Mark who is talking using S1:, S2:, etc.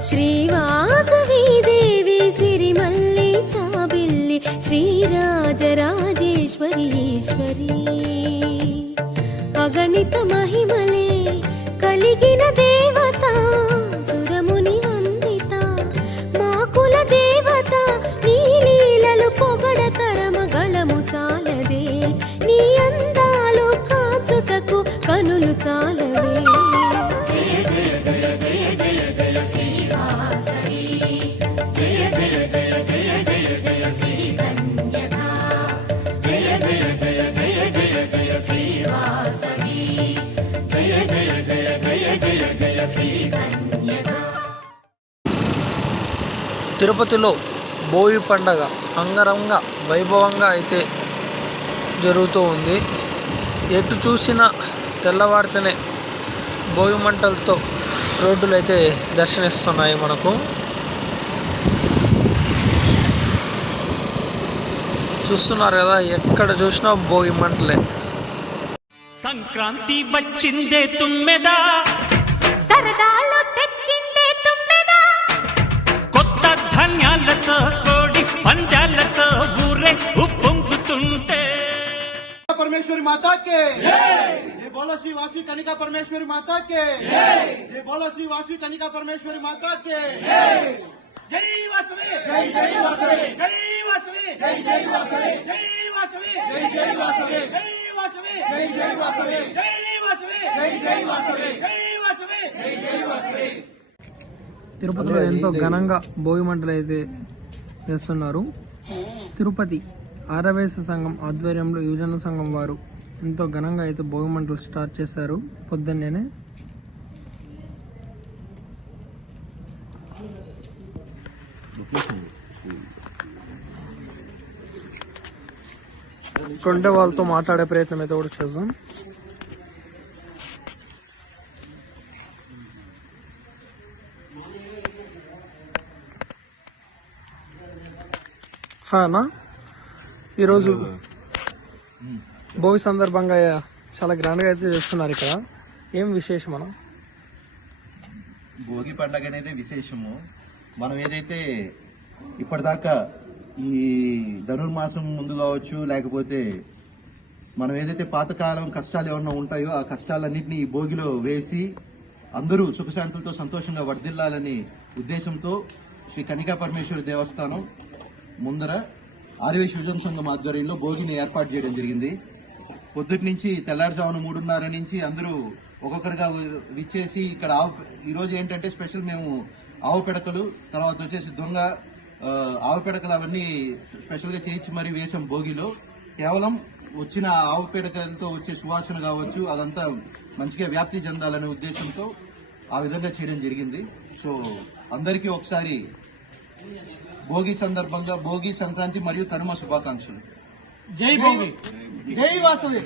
S1: శ్రీవాసవి దేవి సిరిమల్లి చాబిల్లి శ్రీరాజరాజేశ్వరి ఈశ్వరి. అగణిత మహిమలే
S2: తిరుపతిలో బోయి పండగ అంగరంగ వైభవంగా అయితే జరుగుతూ ఉంది. ఎటు చూసినా తెల్లవారితేనే భోగి మంటలతో రోడ్డులు అయితే దర్శనిస్తున్నాయి మనకు. చూస్తున్నారు కదా ఎక్కడ చూసినా భోగి మంటలే.
S3: సంక్రాంతి వచ్చిందే తుమ్మెదా?
S1: సరదాలు
S4: परमेश्वरी माता के ये बोलो श्री वासवी कनिका परमेश्वरी माता के ये बोलो श्री वासवी कनिका परमेश्वरी माता के
S3: జై వాసవి
S4: जय जय वासवे
S3: జై వాసవి
S4: जय जय वासवे
S3: జై వాసవి
S4: जय जय वासवे
S3: జై వాసవి
S4: जय जय वासवे
S3: జై వాసవి
S4: जय जय वासवे
S3: జై వాసవి
S4: जय जय वासवे
S2: తిరుపతిలో ఎంతో ఘనంగా భోగి మంటలు అయితే చేస్తున్నారు తిరుపతి ఆరవేశ సంఘం ఆధ్వర్యంలో యువజన సంఘం వారు ఎంతో ఘనంగా అయితే భోగి మంటలు స్టార్ట్ చేశారు. పొద్దున్నేనే కొంటే వాళ్ళతో మాట్లాడే ప్రయత్నం అయితే కూడా చేద్దాం. హానా ఈరోజు భోగి సందర్భంగా చాలా గ్రాండ్గా అయితే చేస్తున్నారు ఇక్కడ. ఏం విశేషం మనం?
S5: భోగి పండగ అనేది విశేషము. మనం ఏదైతే ఇప్పటిదాకా ఈ ధనుర్మాసం ముందు కావచ్చు లేకపోతే మనం ఏదైతే పాతకాలం కష్టాలు ఏమన్నా ఉంటాయో ఆ కష్టాలన్నింటినీ ఈ భోగిలో వేసి అందరూ సుఖశాంతులతో సంతోషంగా వర్ధిల్లాలని ఉద్దేశంతో శ్రీ కనికా పరమేశ్వరి దేవస్థానం ముందర ఆర్యవేశ శివజన సంఘం ఆధ్వర్యంలో భోగిని ఏర్పాటు చేయడం జరిగింది. పొద్దుటి నుంచి తెల్లారుజామున మూడున్నర నుంచి అందరూ ఒక్కొక్కరిగా విచ్చేసి ఇక్కడ ఆవు ఈరోజు ఏంటంటే స్పెషల్ మేము ఆవు పిడకలు తర్వాత వచ్చేసి దొంగ ఆవు పిడకలు అవన్నీ స్పెషల్గా చేయించి మరీ వేసాం భోగిలో. కేవలం వచ్చిన ఆవు పిడకలతో వచ్చే సువాసన కావచ్చు అదంతా మంచిగా వ్యాప్తి చెందాలనే ఉద్దేశంతో ఆ విధంగా చేయడం జరిగింది. సో అందరికీ ఒకసారి భోగి సందర్భంగా భోగి సంక్రాంతి మరియు కనుమ శుభాకాంక్షలు.
S3: జై భోగి.